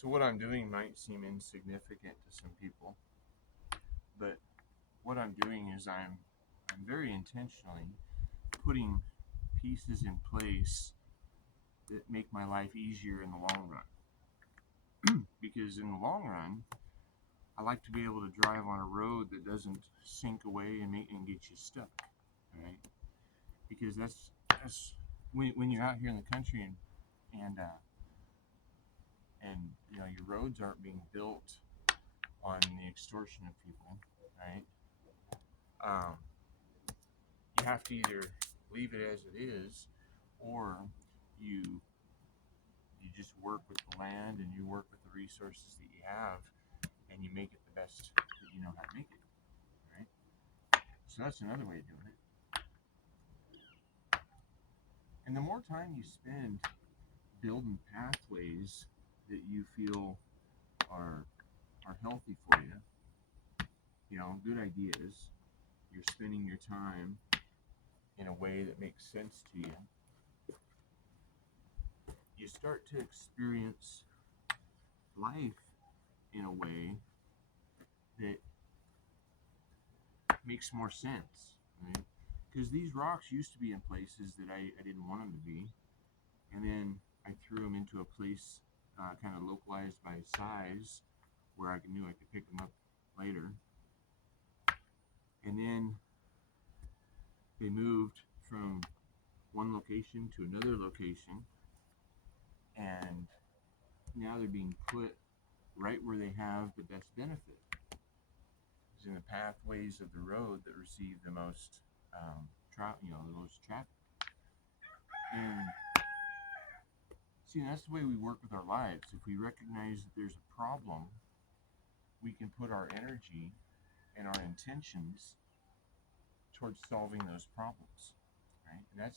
So what I'm doing might seem insignificant to some people, but what I'm doing is I'm very intentionally putting pieces in place that make my life easier in the long run. Because in the long run, I like to be able to drive on a road that doesn't sink away and get you stuck, right? Because that's when you're out here in the country and and your roads aren't being built on the extortion of people, right? Um, you have to either leave it as it is, or you you just work with the land and you work with the resources that you have, and you make it the best that you know how to make it, right? So that's another way of doing it. And the more time you spend building pathways that you feel are healthy for you, good ideas, you're spending your time in a way that makes sense to you, you start to experience life in a way that makes more sense, right? Because these rocks used to be in places that I didn't want them to be, and then I threw them into a place kind of localized by size where I knew I could pick them up later. And then they moved from one location to another location, and now they're being put right where they have the best benefit, is in the pathways of the road that receive the most the most traffic. And see, that's the way we work with our lives. If we recognize that there's a problem, we can put our energy and our intentions towards solving those problems, right? And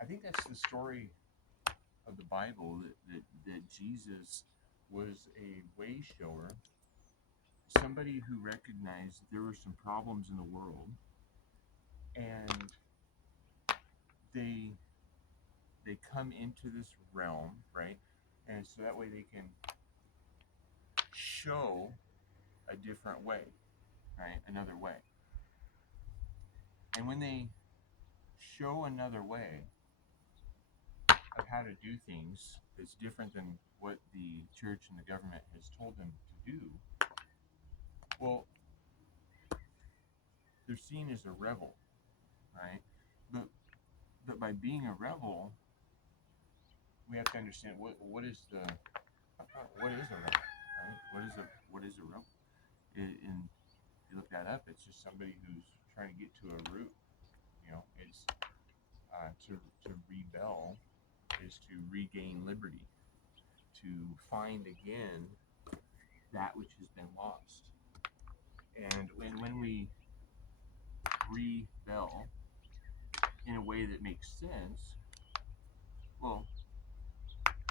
I think that's the story of the Bible, that Jesus was a way shower, somebody who recognized that there were some problems in the world, and they come into this realm, right? And so that way they can show a different way, right? Another way. And when they show another way of how to do things that's different than what the church and the government has told them to do, well, they're seen as a rebel, right? But by being a rebel, we have to understand what is a rebel, right? What is a rebel? And if you look that up, it's just somebody who's trying to get to a root. It's to rebel is to regain liberty, to find again that which has been lost. And when we rebel in a way that makes sense, well,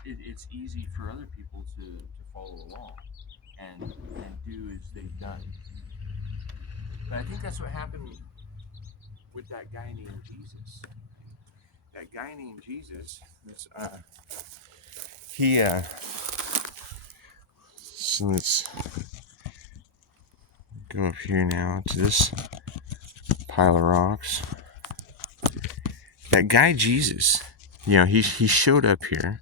it's easy for other people to follow along and do as they've done. But I think that's what happened with that guy named Jesus. That guy named Jesus, he so let's go up here now to this pile of rocks. That guy Jesus, he showed up here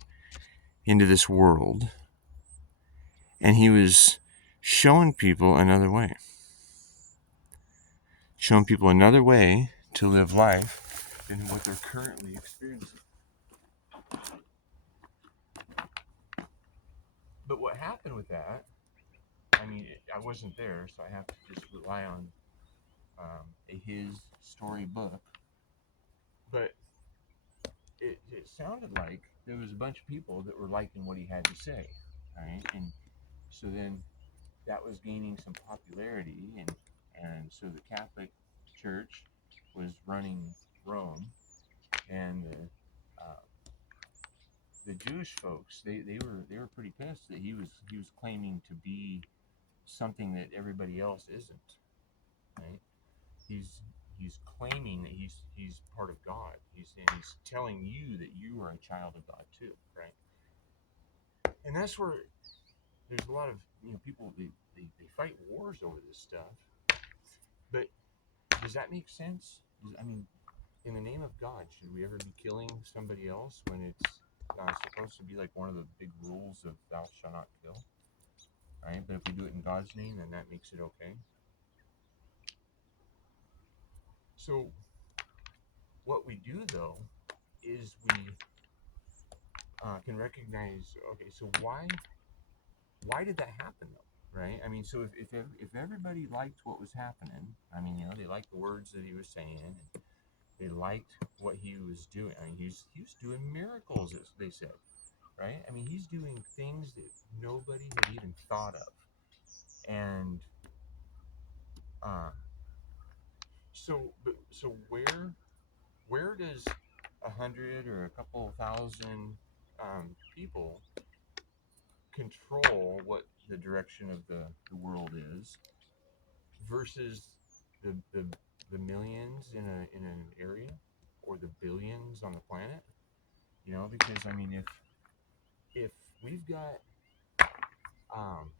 into this world, and he was showing people another way. Showing people another way to live life than what they're currently experiencing. But what happened with that, I wasn't there, so I have to just rely on his story book. But it sounded like there was a bunch of people that were liking what he had to say, right? And so then that was gaining some popularity, and so the Catholic Church was running Rome, and the Jewish folks they were pretty pissed that he was claiming to be something that everybody else isn't, right? He's claiming that he's part of God. He's telling you that you are a child of God too, right? And that's where there's a lot of people they fight wars over this stuff. But does that make sense? I mean, in the name of God, should we ever be killing somebody else when it's supposed to be like one of the big rules of thou shalt not kill, right? But if we do it in God's name, then that makes it okay. So what we do though is we can recognize, okay, so why did that happen though, right? I mean, so if everybody liked what was happening, I mean, they liked the words that he was saying, and they liked what he was doing. I mean, he was doing miracles, as they said, right? I mean, he's doing things that nobody had even thought of, and so where does 100 or a couple thousand people control what the direction of the world is versus the the millions in an area or the billions on the planet? Because I mean, if we've got um,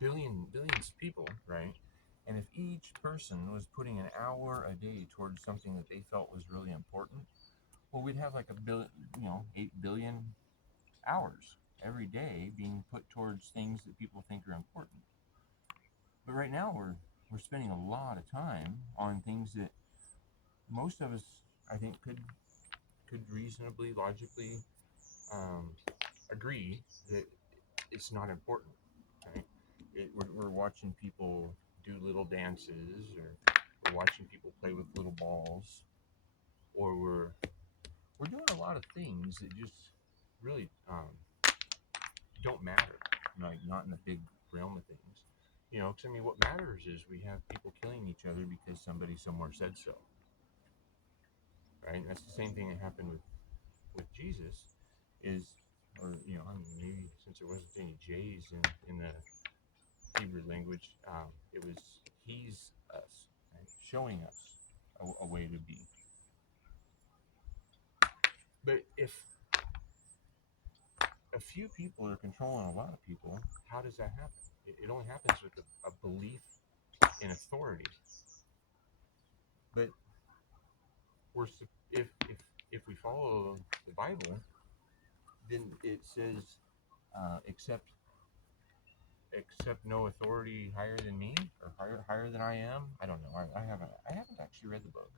billions of people, right? And if each person was putting an hour a day towards something that they felt was really important, well, we'd have like 8 billion hours every day being put towards things that people think are important. But right now we're spending a lot of time on things that most of us, I think, could reasonably, logically um, agree that it's not important. Right? We're watching people do little dances, or we're watching people play with little balls, or we're doing a lot of things that just really don't matter. Like not in the big realm of things. Because I mean, what matters is we have people killing each other because somebody somewhere said so. Right? And that's the same thing that happened with Jesus. I mean, maybe since there wasn't any J's in the Hebrew language, it was he's us, right? Showing us a way to be. But if a few people are controlling a lot of people, how does that happen? It only happens with a belief in authority. But we're if we follow the Bible, then it says except no authority higher than me or higher than I am. I don't know. I haven't actually read the book.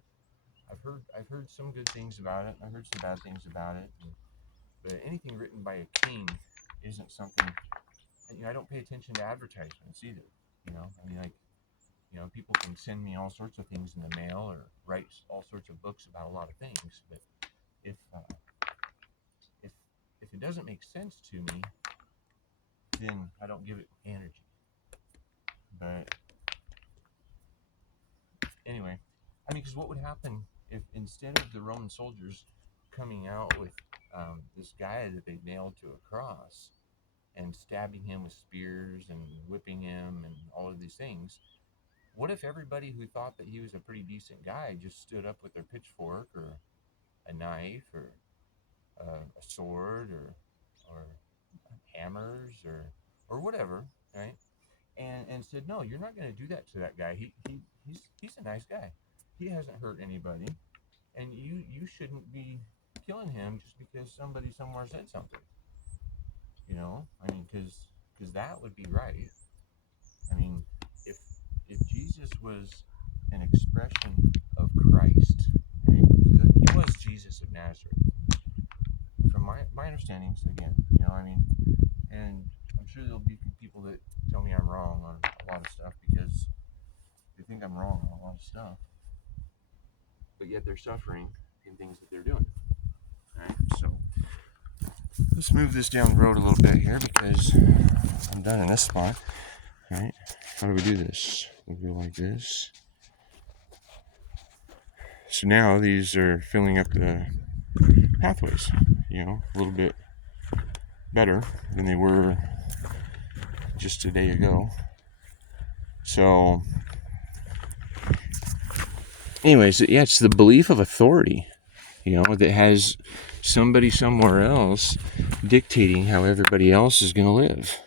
I've heard some good things about it. I've heard some bad things about it. But anything written by a king isn't something. I don't pay attention to advertisements either. I mean, like, people can send me all sorts of things in the mail or write all sorts of books about a lot of things. But if if if it doesn't make sense to me, then I don't give it energy. But anyway, I mean, because what would happen if instead of the Roman soldiers coming out with this guy that they nailed to a cross and stabbing him with spears and whipping him and all of these things, what if everybody who thought that he was a pretty decent guy just stood up with their pitchfork or a knife or a sword or hammers or whatever, right? And said, no, you're not going to do that to that guy. He's a nice guy. He hasn't hurt anybody, and you shouldn't be killing him just because somebody somewhere said something. I mean, because that would be right. I mean, if Jesus was an expression of Christ, right? He was Jesus of Nazareth. From my understandings, again, I mean, and I'm sure there'll be people that tell me I'm wrong on a lot of stuff because they think I'm wrong on a lot of stuff, but yet they're suffering in things that they're doing. Right? So let's move this down the road a little bit here because I'm done in this spot. Right? How do we do this? We'll go like this. So now these are filling up the pathways, a little bit better than they were just a day ago. So anyways, yeah, it's the belief of authority, that has somebody somewhere else dictating how everybody else is going to live.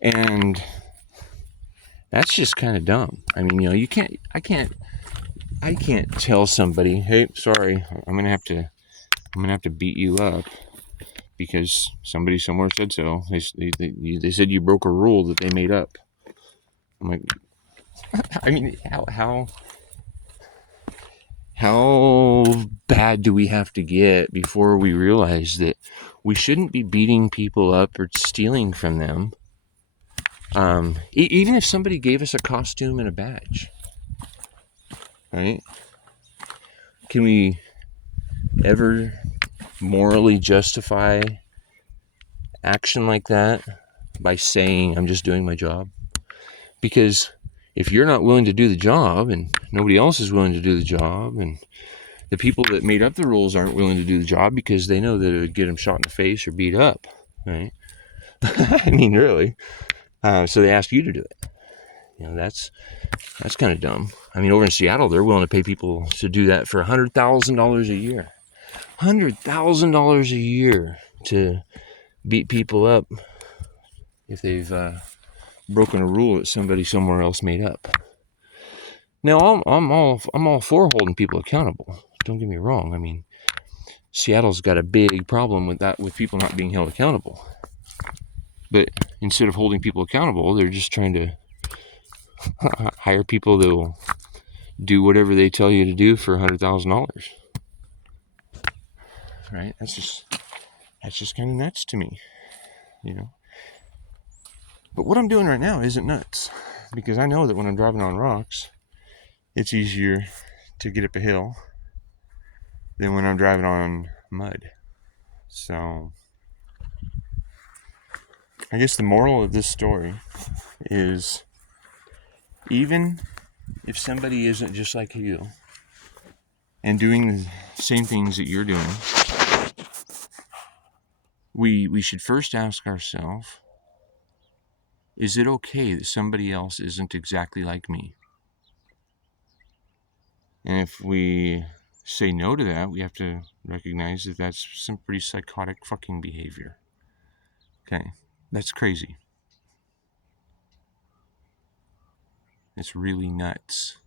And that's just kind of dumb. I mean, I can't tell somebody, hey, sorry, I'm gonna have to beat you up because somebody somewhere said so. They said you broke a rule that they made up. I'm like, I mean, how bad do we have to get before we realize that we shouldn't be beating people up or stealing from them? Even if somebody gave us a costume and a badge, right? Can we ever morally justify action like that by saying I'm just doing my job? Because if you're not willing to do the job and nobody else is willing to do the job, and the people that made up the rules aren't willing to do the job because they know that it would get them shot in the face or beat up, right? I mean, really. So they ask you to do it. That's kind of dumb. I mean, over in Seattle, they're willing to pay people to do that for $100,000 a year. $100,000 a year to beat people up if they've broken a rule that somebody somewhere else made up. Now, I'm all for holding people accountable. Don't get me wrong. I mean, Seattle's got a big problem with that, with people not being held accountable. But instead of holding people accountable, they're just trying to hire people that will do whatever they tell you to do for $100,000. Right? That's just kind of nuts to me, But what I'm doing right now isn't nuts, because I know that when I'm driving on rocks, it's easier to get up a hill than when I'm driving on mud. So I guess the moral of this story is, even if somebody isn't just like you and doing the same things that you're doing, we should first ask ourselves, is it okay that somebody else isn't exactly like me? And if we say no to that, we have to recognize that that's some pretty psychotic fucking behavior. Okay, that's crazy. It's really nuts.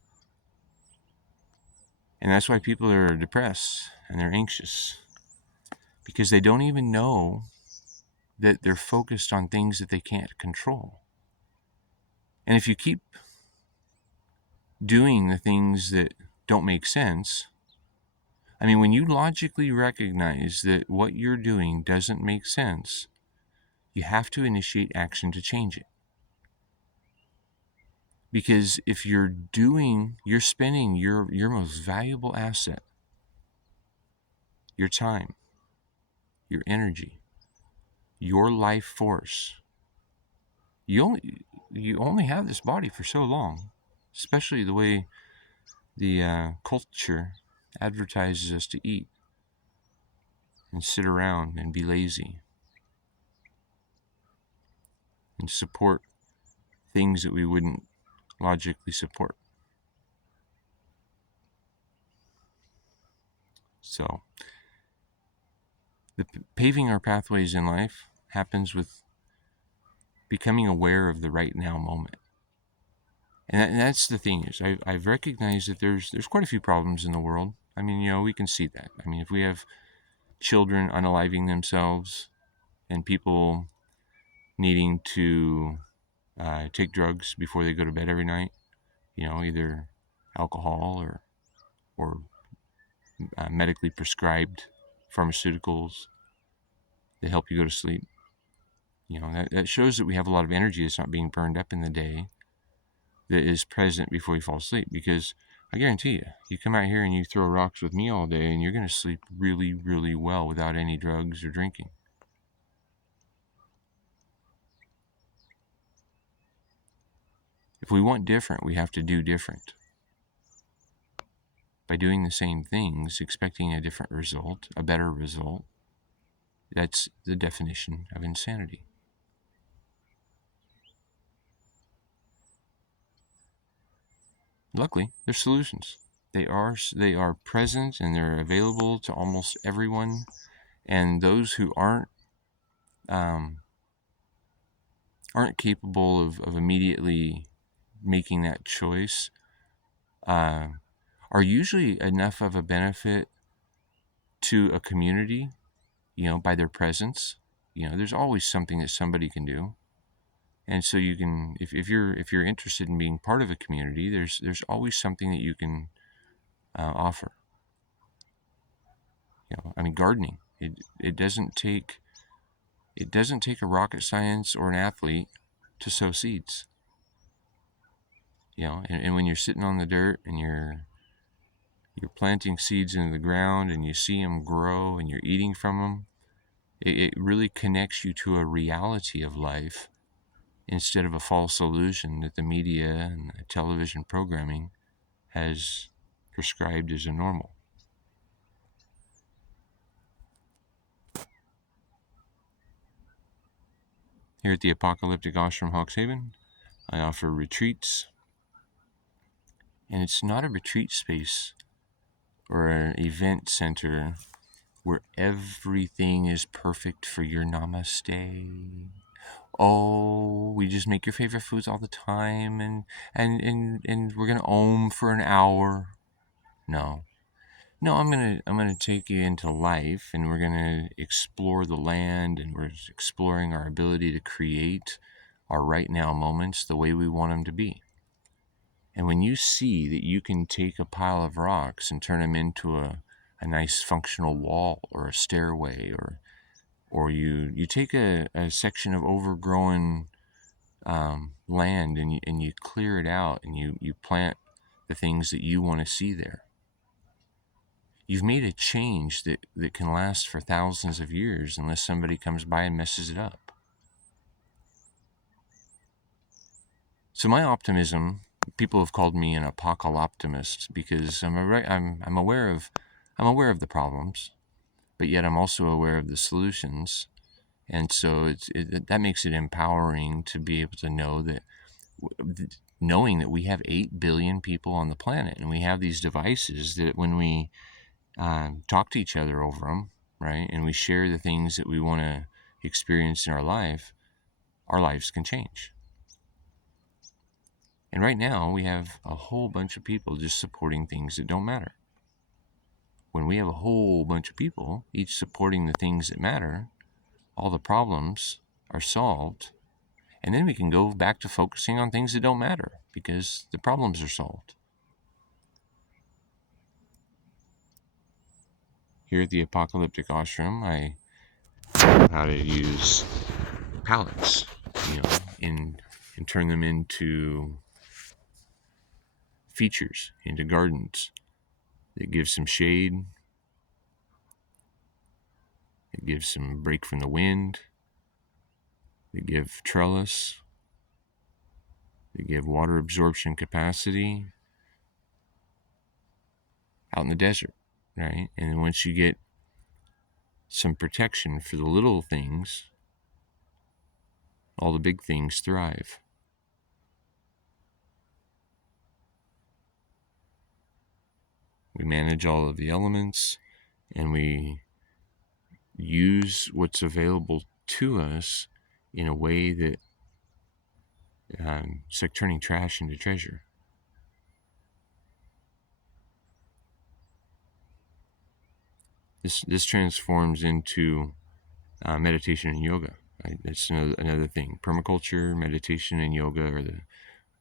And that's why people are depressed and they're anxious, because they don't even know that they're focused on things that they can't control. And if you keep doing the things that don't make sense, I mean, when you logically recognize that what you're doing doesn't make sense, you have to initiate action to change it. Because if you're spending your most valuable asset, your time, your energy, your life force, you only have this body for so long, especially the way the culture advertises us to eat and sit around and be lazy and support things that we wouldn't logically support. So, paving our pathways in life happens with becoming aware of the right now moment. And that's the thing, is I've recognized that there's quite a few problems in the world. I mean, we can see that. I mean, if we have children unaliving themselves and people needing to take drugs before they go to bed every night, either alcohol or medically prescribed pharmaceuticals that help you go to sleep. That shows that we have a lot of energy that's not being burned up in the day, that is present before you fall asleep. Because I guarantee you come out here and you throw rocks with me all day and you're going to sleep really, really well without any drugs or drinking. If we want different, we have to do different. By doing the same things, expecting a different result, a better result, that's the definition of insanity. Luckily, there's solutions. they are present and they're available to almost everyone. And those who um, aren't capable of immediately making that choice uh, are usually enough of a benefit to a community, by their presence. There's always something that somebody can do. And so you can, if you're interested in being part of a community, there's always something that you can offer. I mean, gardening. It doesn't take a rocket science or an athlete to sow seeds. And when you're sitting on the dirt and you're planting seeds into the ground and you see them grow and you're eating from them, it really connects you to a reality of life instead of a false illusion that the media and the television programming has prescribed as a normal. Here at the Apocalyptic Ashram Hawkshaven, I offer retreats, and it's not a retreat space or an event center where everything is perfect for your namaste. Oh, we just make your favorite foods all the time, and we're gonna om for an hour. No, no, I'm gonna take you into life, and we're gonna explore the land, and we're exploring our ability to create our right now moments the way we want them to be. And when you see that you can take a pile of rocks and turn them into a nice functional wall or a stairway, or you take a section of overgrown land and you clear it out and you plant the things that you want to see there. You've made a change that can last for thousands of years unless somebody comes by and messes it up. So my optimism, people have called me an apocalyptimist because I'm aware of the problems, but yet I'm also aware of the solutions. And so that makes it empowering to be able to know that, knowing that we have 8 billion people on the planet, and we have these devices that when we talk to each other over them, right, and we share the things that we want to experience in our lives can change. And right now, we have a whole bunch of people just supporting things that don't matter. When we have a whole bunch of people, each supporting the things that matter, all the problems are solved. And then we can go back to focusing on things that don't matter because the problems are solved. Here at the Apocalyptic Ashram, I know how to use pallets, and turn them into features, into gardens that give some shade, that give some break from the wind, that give trellis, that give water absorption capacity out in the desert, right? And then once you get some protection for the little things, all the big things thrive. We manage all of the elements, and we use what's available to us in a way that it's like turning trash into treasure. This transforms into meditation and yoga. Right? That's another thing. Permaculture, meditation, and yoga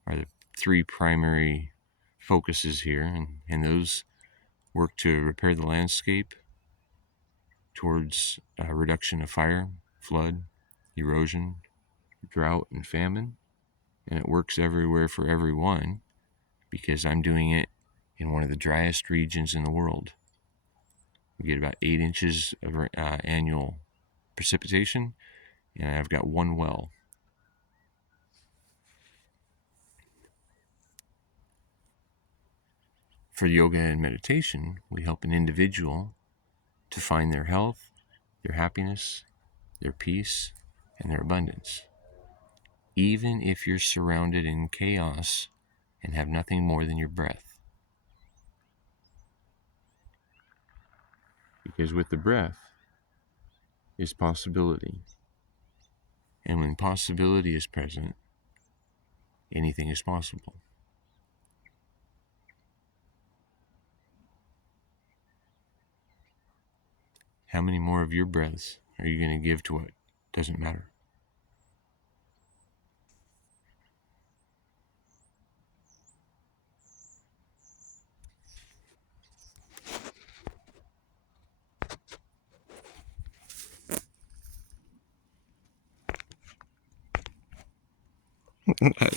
are the 3 primary focuses here, and those work to repair the landscape towards reduction of fire, flood, erosion, drought, and famine. And it works everywhere for everyone because I'm doing it in one of the driest regions in the world. We get about 8 inches of annual precipitation, and I've got 1 well. For yoga and meditation, we help an individual to find their health, their happiness, their peace, and their abundance. Even if you're surrounded in chaos and have nothing more than your breath. Because with the breath is possibility. And when possibility is present, anything is possible. How many more of your breaths are you going to give to what doesn't matter?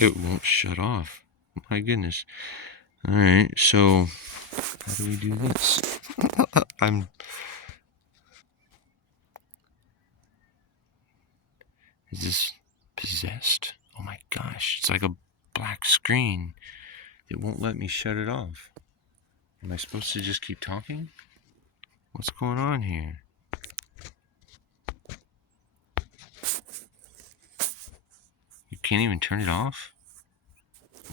It won't shut off. My goodness. All right, so how do we do this? Is this possessed? Oh my gosh, it's like a black screen. It won't let me shut it off. Am I supposed to just keep talking? What's going on here? You can't even turn it off?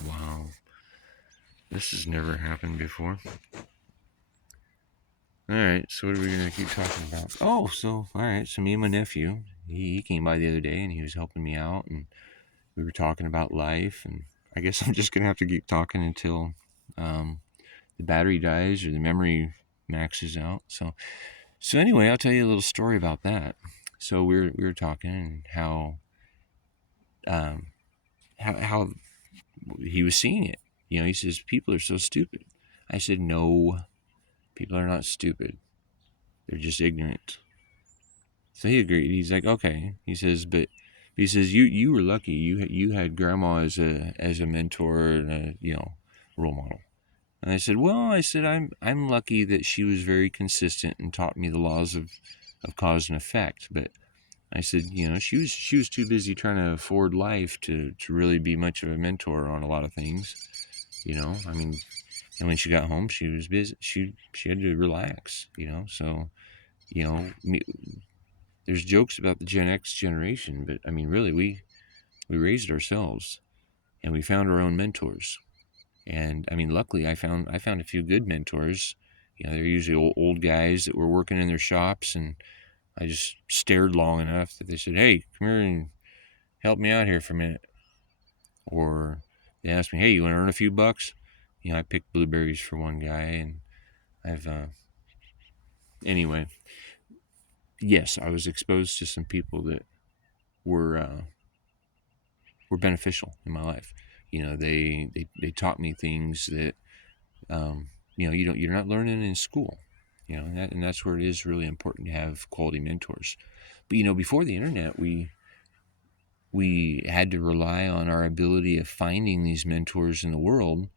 Wow. This has never happened before. Alright, so what are we going to keep talking about? Oh, so, alright, so me and my nephew, he came by the other day and he was helping me out and we were talking about life, and I guess I'm just going to have to keep talking until the battery dies or the memory maxes out. So anyway, I'll tell you a little story about that. So we were talking and how he was seeing it. You know, he says people are so stupid. I said no, people are not stupid. They're just ignorant. So he agreed. He's like, okay. He says, but he says you were lucky. You had grandma as a mentor and a role model. And I said, well, I'm lucky that she was very consistent and taught me the laws of cause and effect. But I said, she was too busy trying to afford life to really be much of a mentor on a lot of things. I mean, and when she got home, she was busy. She had to relax. So me, there's jokes about the Gen X generation, but I mean, really, we raised ourselves and we found our own mentors. And I mean, luckily, I found a few good mentors. They're usually old guys that were working in their shops, and I just stared long enough that they said, "Hey, come here and help me out here for a minute." Or they asked me, "Hey, you want to earn a few bucks?" I picked blueberries for one guy, and I've anyway. Yes, I was exposed to some people that were beneficial in my life. They taught me things that you're not learning in school. And that's where it is really important to have quality mentors. But before the internet, we had to rely on our ability of finding these mentors in the world.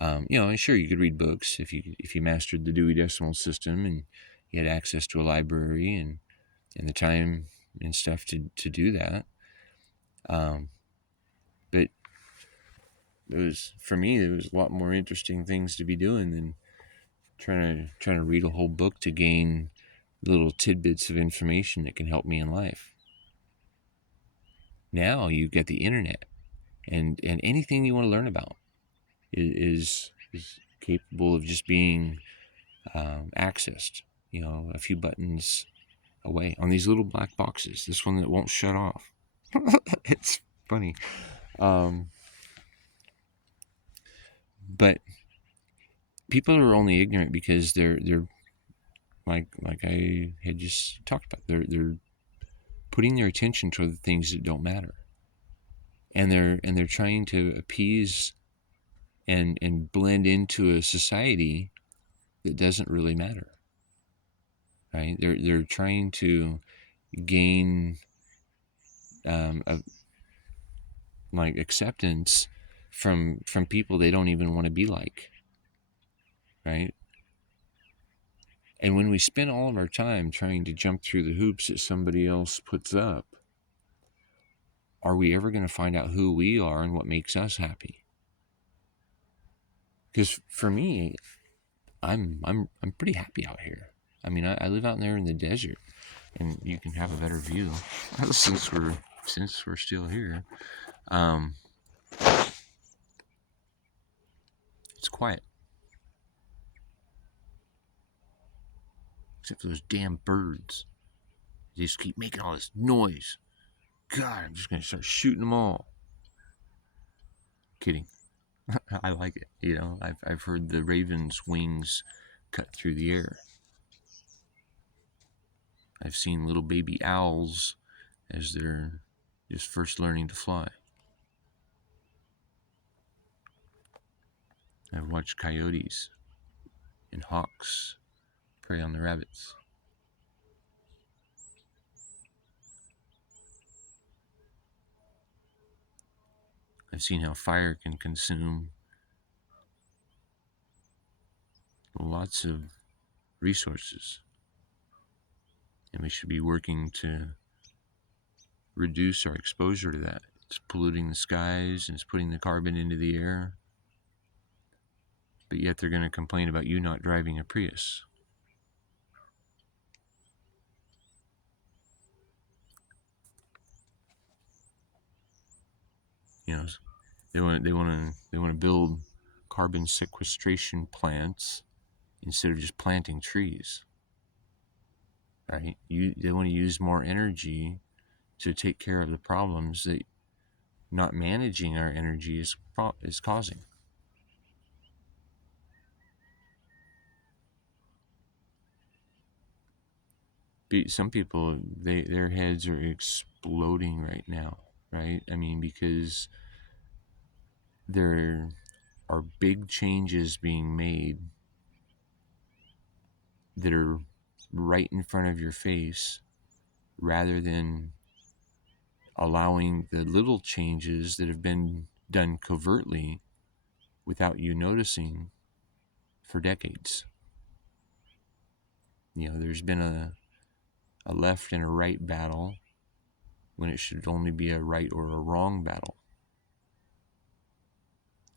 And sure, you could read books if you mastered the Dewey Decimal System and you had access to a library and the time and stuff to do that. But for me, there was a lot more interesting things to be doing than trying to read a whole book to gain little tidbits of information that can help me in life. Now you get the internet, and anything you want to learn about is capable of just being accessed. A few buttons away on these little black boxes. This one that won't shut off. It's funny, but people are only ignorant because they're like I had just talked about. They're putting their attention toward the things that don't matter, and they're trying to appease and blend into a society that doesn't really matter. Right? They're trying to gain like acceptance from people they don't even want to be like. Right? And when we spend all of our time trying to jump through the hoops that somebody else puts up, are we ever going to find out who we are and what makes us happy? Because for me, I'm pretty happy out here. I mean, I live out there in the desert, and you can have a better view since we're still here. It's quiet. except for those damn birds. They just keep making all this noise. God, I'm just going to start shooting them all. Kidding. I like it. You know, I've heard the raven's wings cut through the air. I've seen little baby owls as they're just first learning to fly. I've watched coyotes and hawks prey on the rabbits. I've seen how fire can consume lots of resources, and we should be working to reduce our exposure to that. It's polluting the skies and it's putting the carbon into the air, but yet they're going to complain about you not driving a Prius. You know, they want to build carbon sequestration plants instead of just planting trees. Right? They want to use more energy to take care of the problems that not managing our energy is causing. Some people, their heads are exploding right now, right? I mean, because there are big changes being made that are right in front of your face, rather than allowing the little changes that have been done covertly without you noticing for decades. You know, there's been a left and a right battle when it should only be a right or a wrong battle.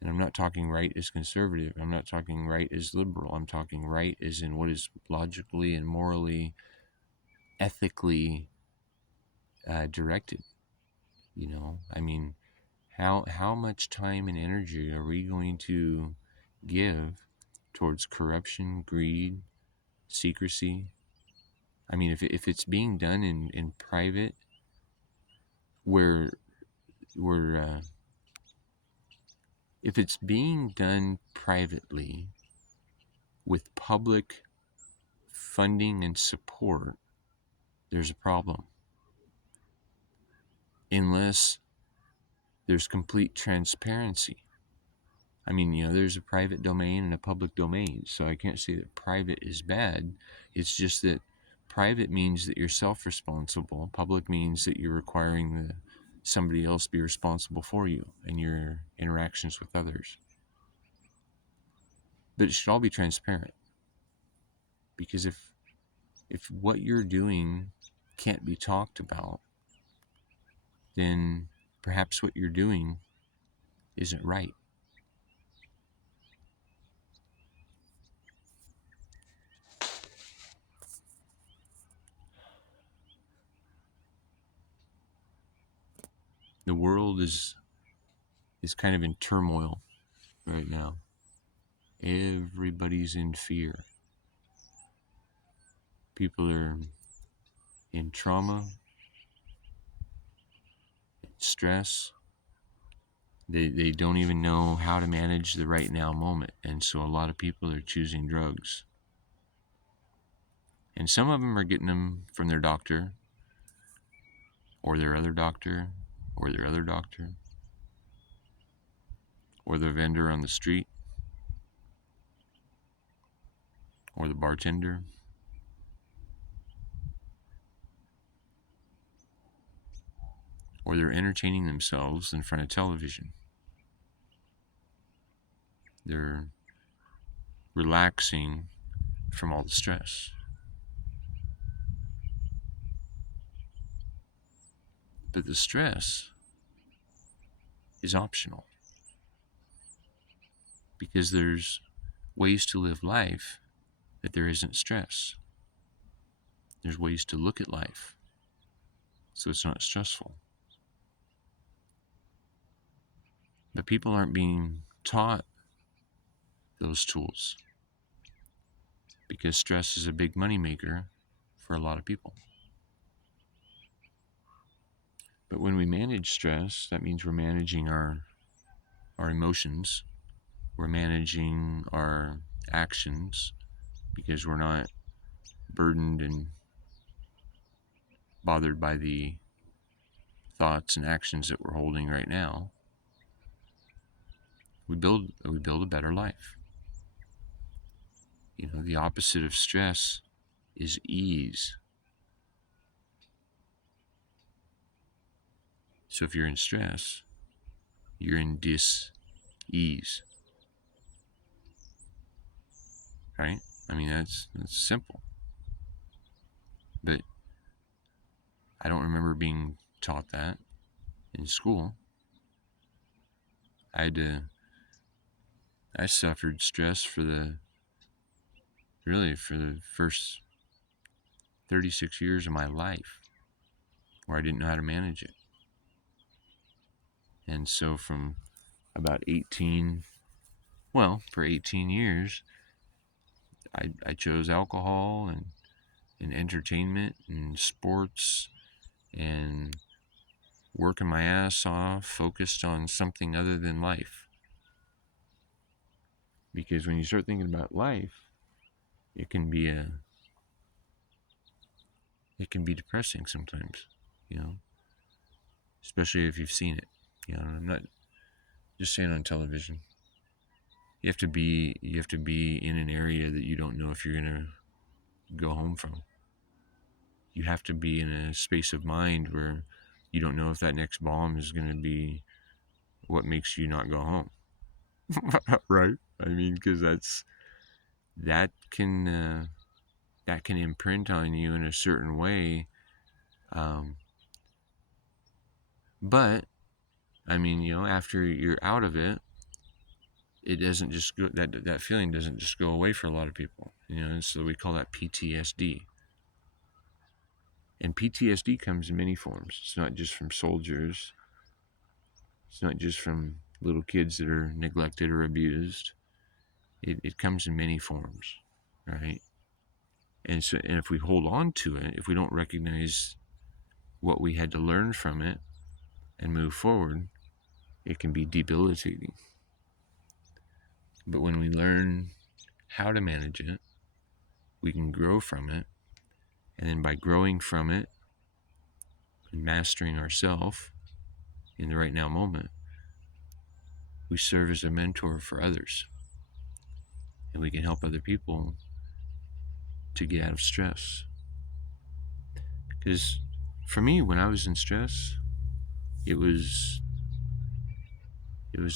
And I'm not talking right as conservative. I'm not talking right as liberal. I'm talking right as in what is logically and morally, ethically directed. You know, I mean, how much time and energy are we going to give towards corruption, greed, secrecy? I mean, if it's being done in private, where if it's being done privately with public funding and support, there's a problem. Unless there's complete transparency. I mean, you know, there's a private domain and a public domain, so I can't say that private is bad. It's just that private means that you're self-responsible. Public means that you're requiring somebody else be responsible for you and your interactions with others. But it should all be transparent, because if what you're doing can't be talked about, then perhaps what you're doing isn't right. The world is kind of in turmoil right now. Everybody's in fear. People are in trauma, stress. They don't even know how to manage the right now moment. And so a lot of people are choosing drugs. And some of them are getting them from their doctor, or their other doctor, or their other doctor, or the vendor on the street, or the bartender. Or they're entertaining themselves in front of television. They're relaxing from all the stress. But the stress is optional, because there's ways to live life that there isn't stress. There's ways to look at life so it's not stressful. But people aren't being taught those tools. because stress is a big moneymaker for a lot of people. But when we manage stress, that means we're managing our emotions, we're managing our actions, because we're not burdened and bothered by the thoughts and actions that we're holding right now. We build a better life. You know, the opposite of stress is ease. So if you're in stress, you're in dis-ease, right? I mean, that's simple. But I don't remember being taught that in school. I suffered stress for the first 36 years of my life, where I didn't know how to manage it. And so from about 18, for 18 years, I chose alcohol and entertainment and sports and working my ass off, focused on something other than life. Because when you start thinking about life, it can be depressing sometimes, you know, especially if you've seen it. You know, I'm not just saying on television. You have to be in an area that you don't know if you're gonna go home from. You have to be in a space of mind where you don't know if that next bomb is gonna be what makes you not go home. Right? I mean, because that can imprint on you in a certain way. But I mean, you know, after you're out of it, it doesn't just go, that feeling doesn't just go away for a lot of people. You know, so we call that PTSD. And PTSD comes in many forms. It's not just from soldiers. It's not just from little kids that are neglected or abused. It comes in many forms, right? And if we hold on to it, if we don't recognize what we had to learn from it and move forward, it can be debilitating. But when we learn how to manage it, we can grow from it. And then by growing from it and mastering ourselves in the right now moment, we serve as a mentor for others. And we can help other people to get out of stress. Because for me, when I was in stress, it was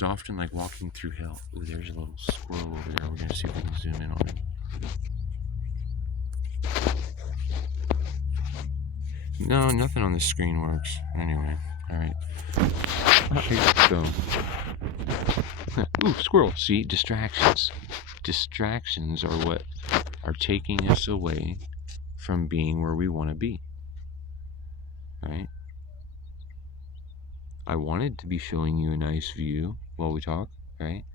often like walking through hell. Ooh, there's a little squirrel over there. We're going to see if we can zoom in on it. No, nothing on the screen works. Anyway, all right. So, ooh, squirrel. See, distractions. Distractions are what are taking us away from being where we want to be. Right? I wanted to be showing you a nice view while we talk, right?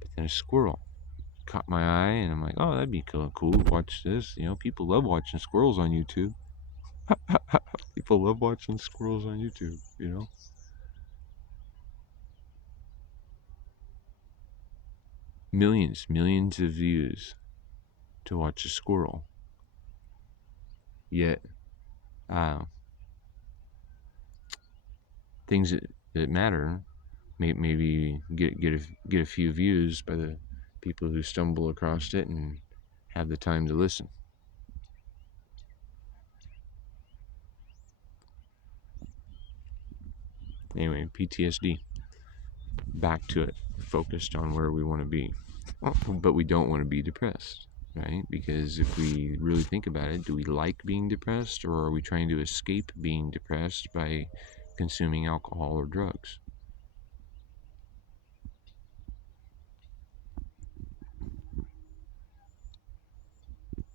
But then a squirrel caught my eye, and I'm like, oh, that'd be cool. Watch this. You know, people love watching squirrels on YouTube. People love watching squirrels on YouTube, you know? Millions of views to watch a squirrel. Yet, things that matter maybe get a few views by the people who stumble across it and have the time to listen. Anyway, PTSD. Back to it. Focused on where we want to be. But we don't want to be depressed, right? Because if we really think about it, do we like being depressed, or are we trying to escape being depressed by consuming alcohol or drugs?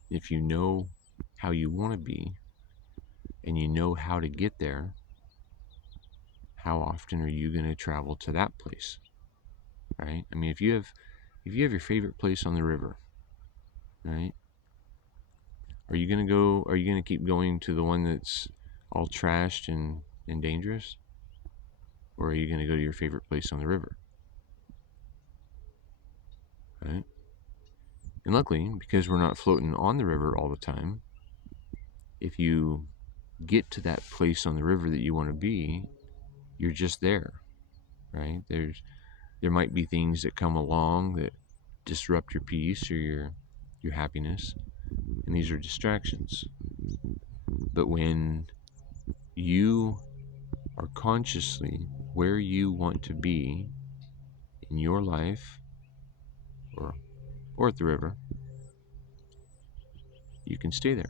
If you know how you want to be and you know how to get there, how often are you going to travel to that place? Right? I mean, if you have your favorite place on the river, right? Are you gonna go? Are you gonna keep going to the one that's all trashed and dangerous, or are you gonna go to your favorite place on the river? Right? And luckily, because we're not floating on the river all the time, if you get to that place on the river that you want to be, you're just there, right? There might be things that come along that disrupt your peace or your happiness, and these are distractions. But when you are consciously where you want to be in your life or at the river, you can stay there.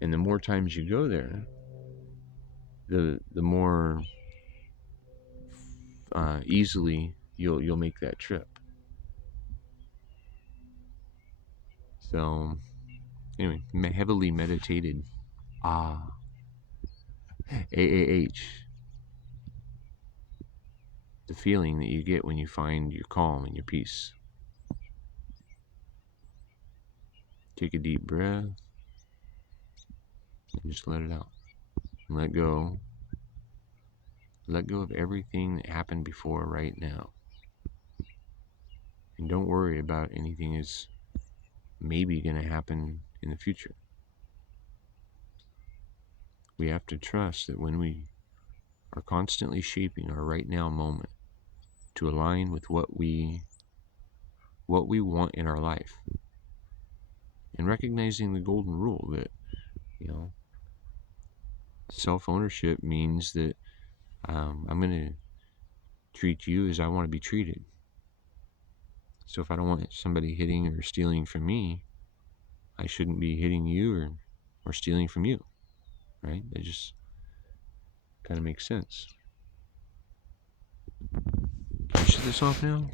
And the more times you go there, the more easily you'll make that trip. So anyway, heavily meditated. Ah, AAH. The feeling that you get when you find your calm and your peace. Take a deep breath and just let it out. And let go. Let go of everything that happened before right now. And don't worry about anything that's maybe going to happen in the future. We have to trust that when we are constantly shaping our right now moment to align with what we want in our life, and recognizing the golden rule that, you know, self-ownership means that I'm going to treat you as I want to be treated. So if I don't want somebody hitting or stealing from me, I shouldn't be hitting you or stealing from you, right? That just kind of makes sense. Can I shut this off now?